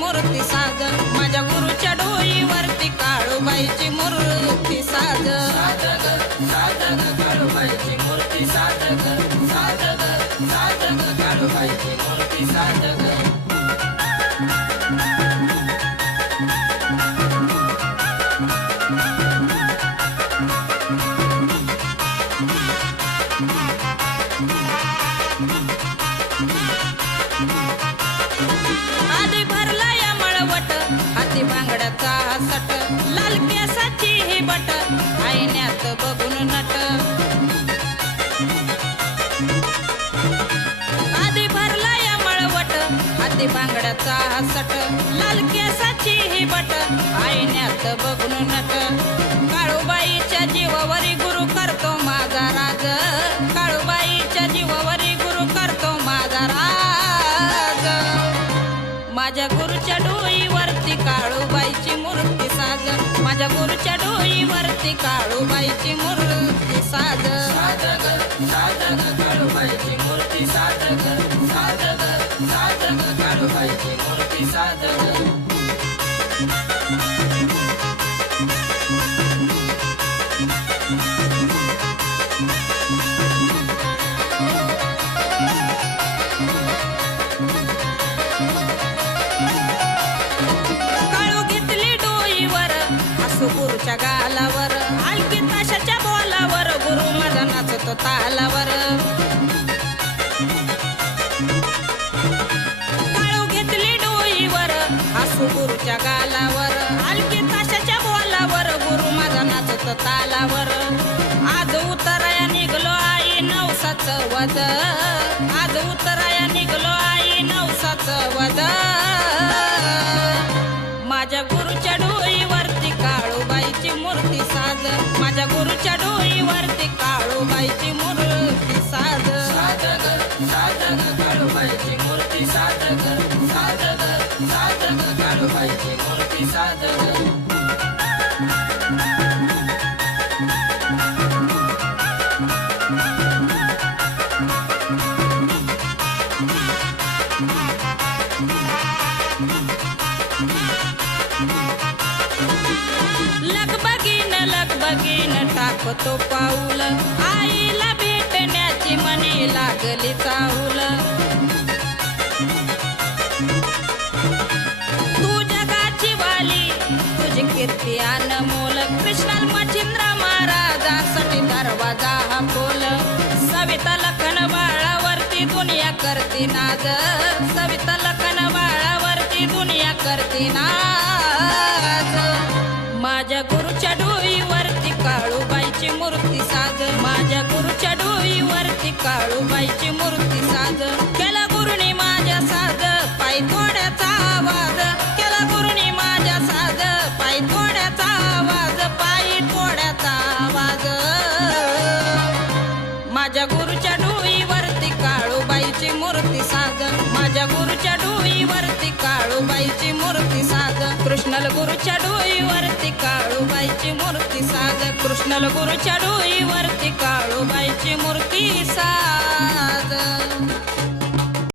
मूर्ती साज. माझ्या गुरुच्या डोईवरती काळूबाईची मूर्ती साज. काळूबाईची मूर्ती साधक काळूबाईची मूर्ती साधक आधी हाती बांगड्याचा सट. लाल प्यासाची ही बट आईन्यात बघून नट. आधी भरला या मळवट हाती बांगड्याचा सट. लाल केसाची ही बट आईन्यात बघून नट. माझ्या गुरुच्या डोळीवरती काळूबाईची मूर्ती साज साधक साधक काळूबाईची मूर्ती साधक तालावर. काळू घेतली डोईवर हसू गुरुच्या गालावर. हलकी ताशाच्या बोलावर गुरु माझा नाचतो तालावर. आज उतराया निघलो आई नवसाच वजन. काळूबाईची मूर्ती साध साधक साधक काळूबाईची मूर्ती साधक साधक साधक काळूबाईची मूर्ती साधक टाकतो पाऊल. आईला भेटण्याची मनी लागली चाऊल. तू जगाची वाली तुझी कीर्ती अनमोल कृष्णल मच्छिंद्र महाराजांसाठी दरवाजा हा बोल सविता लखन बाळावरती दुनिया करती नाज सविता लखन बाळावरती दुनिया करती नाज माझ्या गुरुच्या काळूबाईची मूर्ती साज. माझ्या गुरुच्या डोईवरती काळूबाईची मूर्ती साज. केला गुरुनी माझ्या साज पाय थोड्याचा आवाज. केला गुरुनी माझ्या साज पाय थोड्याचा आवाज पायी थोड्याचा आवाज. माझ्या गुरुच्या डोईवरती काळूबाईची मूर्ती साज. माझ्या गुरुच्या डोईवरती काळूबाईची मूर्ती साज. कृष्णल गुरुच्या डोईवरती साज कृष्णल गुरु चढोई वरती काळूबाईची मूर्ती साज